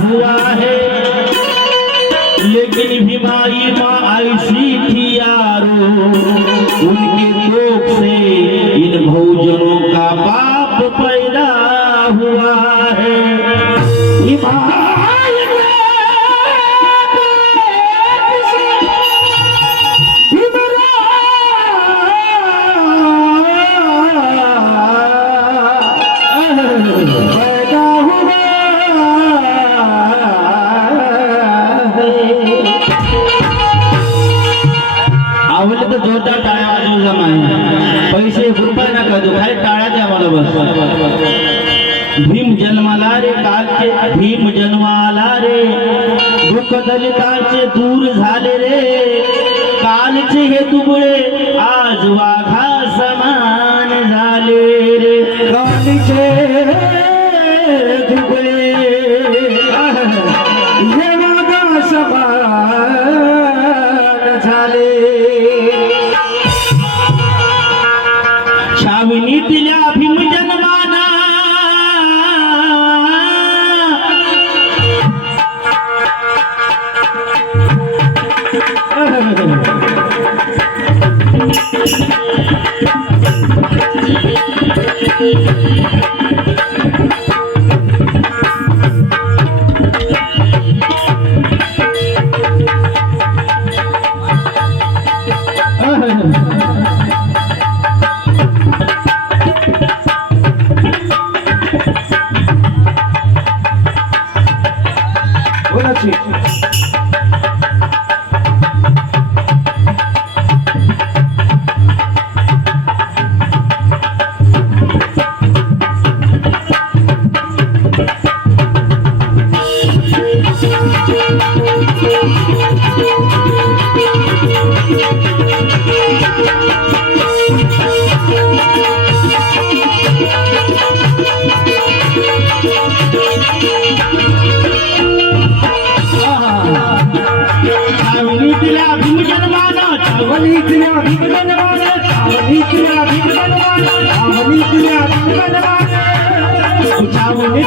jugada. पैसे एक रुपये नका देऊ. खाली टाळ्या द्या मला बस. भीम जन्माला रे कालचे भीम जन्माला रे. दुःख दलिताचे दूर झाले रे. कालचे हे दुबळे आज वाघा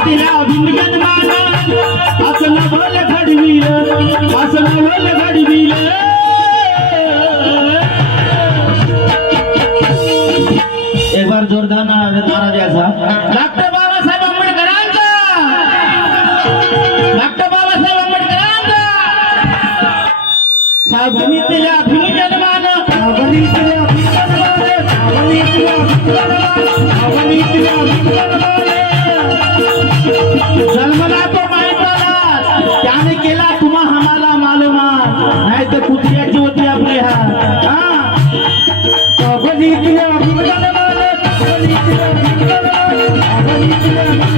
दिल्या भीम जन्माना असं नवल घडविल असं नवल घडविल एक बार जोरदार नारा नारा द्यायचा डॉक्टर I'm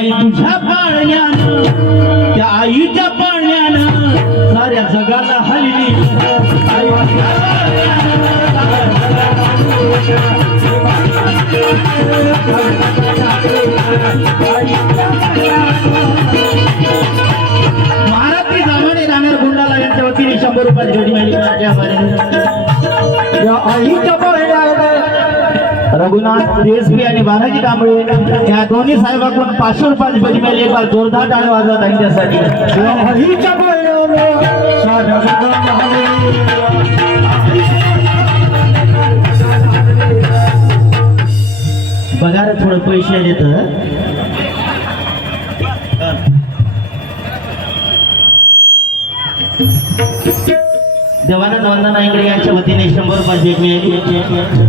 भीमाई तुझ्या पाळण्यानं त्या आईच्या पाळण्यानं साऱ्या जगाला हलली आईच्या महारात्री जामणे राहणार गुंडाला यांच्या वतीने शंभर रुपयात जोडी मिळाली. पार्ट्यापर्यंत या आईच्या बळण्यावर रघुनाथ डीएसपी आणि बालाजी कांबळे या दोन्ही साहेबांकडून पाचशे रुपयाची भेटी मिळाली. एक बार जोरदार टाळे वाजवा त्यांच्यासाठी. बघा थोडं पैसे देत. देवानंद वंदना इंगळे यांच्या वतीने शंभर रुपये भेट मिळाली.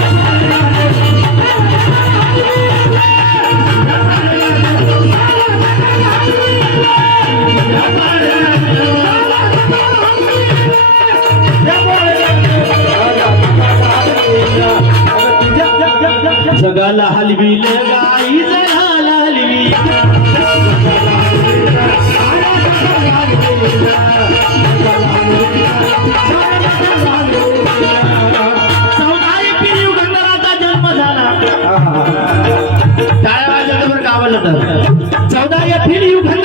जगाला हलवील गाई जगाला हलवी चौदाही चौदा या तीन जन्म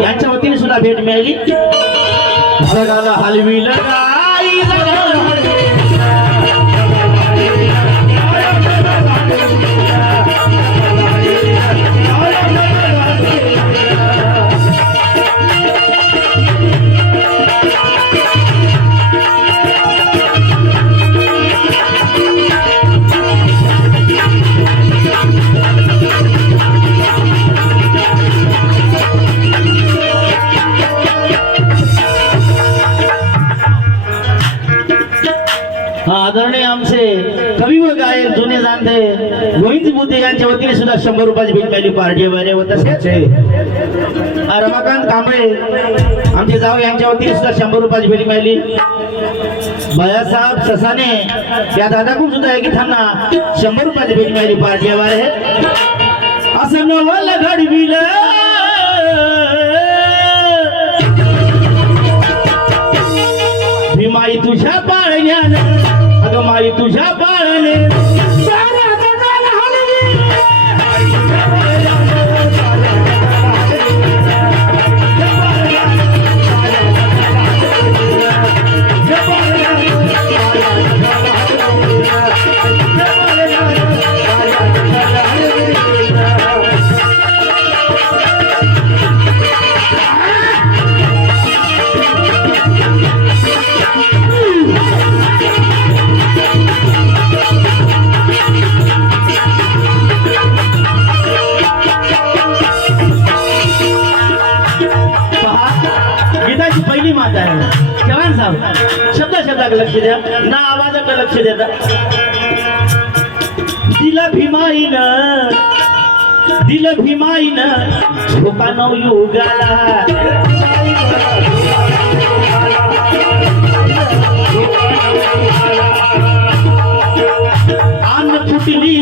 यांच्या वतीने सुद्धा भेट मिळाली. जगाला हलवी लगा. आदरणीय आमचे कवी व गायक जुने जाणते गोविंद बुद्धे यांच्या वतीने सुद्धा शंभर रुपयाची भेट मिळाली पार्टी वगैरे व तसेच रमाकांत कांबळे आमचे जाऊ यांच्या वतीने सुद्धा शंभर रुपयाची भेट मिळाली भयासाहेब ससाने या दादाकडून सुद्धा गीतांना शंभर रुपयाची भेट मिळाली पार्टी वगैरे असं नवल घडविलं. शब्द लक्ष द्या. ना आवाजाकडे लक्ष देता दिल भीमाईन दिल भीमाईन झोपा नऊ युगाला. अन्न फुटली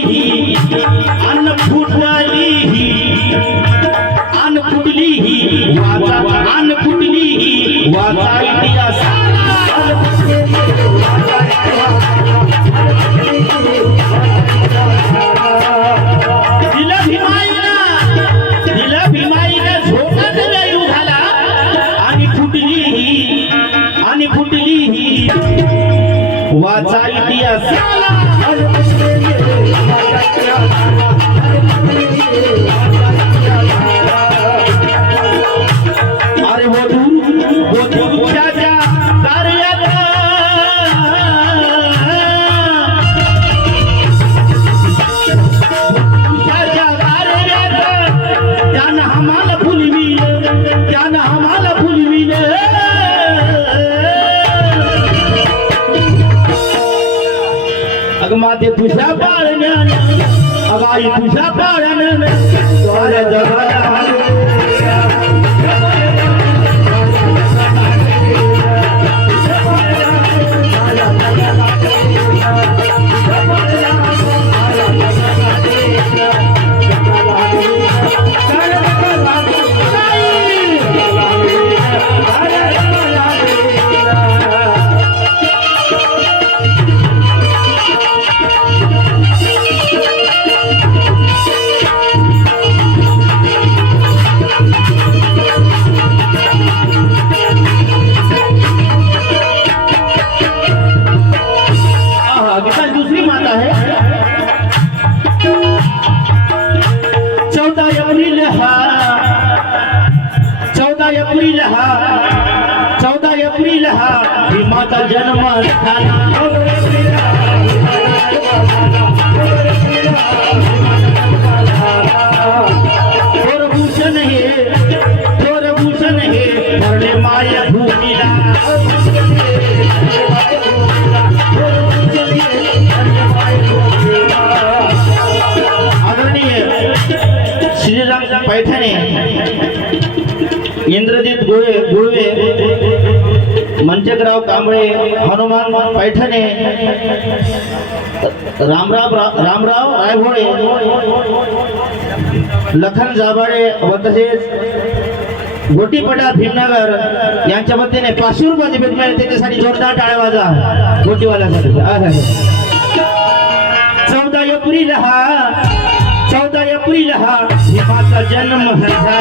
अग माते तुझ्या पाळण्यानं अग आई तुझ्या पाळण्यानं मंचकराव कांबळे हनुमान पैठणे रामराव रामराव रायभोळे लखन जाबाडे व तसेच गोटीपटा भीमनगर यांच्या वतीने पाचशे रुपयाची भेट मिळेल. त्याच्यासाठी जोरदार टाळ्या वाजा. गोटीवाल्यासाठी. चौदा एप्रिल हा. चौदा एप्रिल हा. हिमाचा जन्म झाला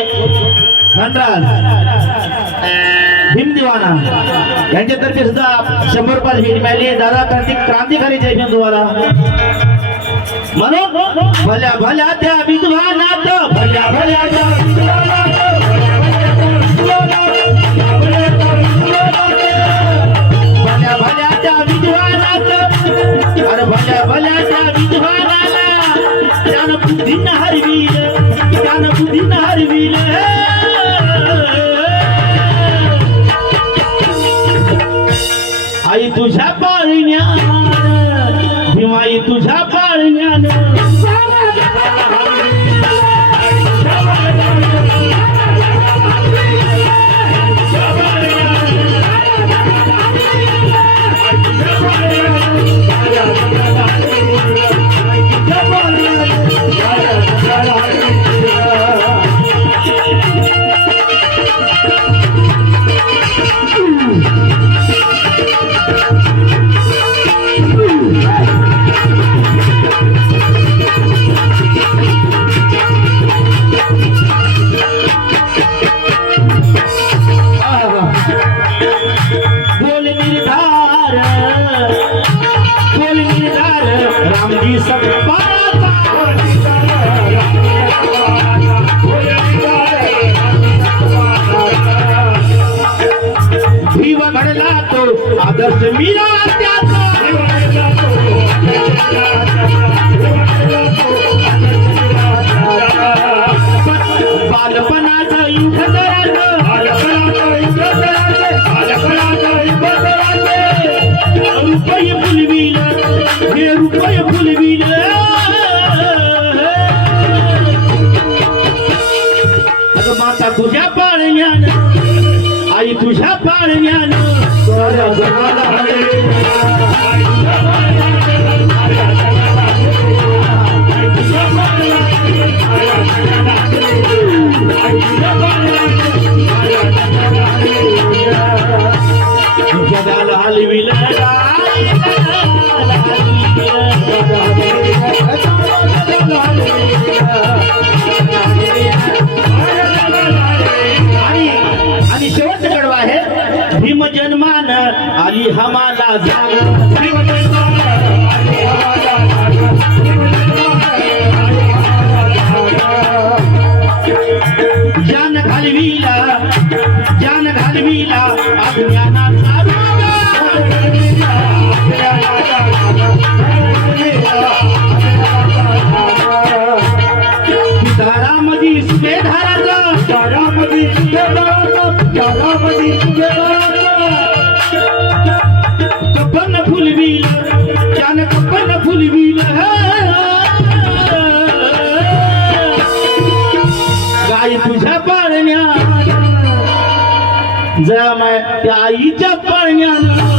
धनराज भीम दिवाना यांच्यातर्फे सुद्धा शंभर रुपये भेट मिळाली दादा क्रांती क्रांतिकारी जय भीम तुम्हाला. म्हणून भल्या भल्या त्या विद्वानात भल्या भल्या त्या विद्वानात, भल्या भल्या त्यानं बुद्धीनं हरवील त्यानं बुद्धीनं हरवील. तुझ्या पाळण्यान भीमाई तुझ्या पाळण्यान Harapan आणि आणि शेवटचं कडवं आहे भीम आली हमाला जाग भीम जन्मान आली हमाला जाग. जया माय त्या आईच्या पाण्यानं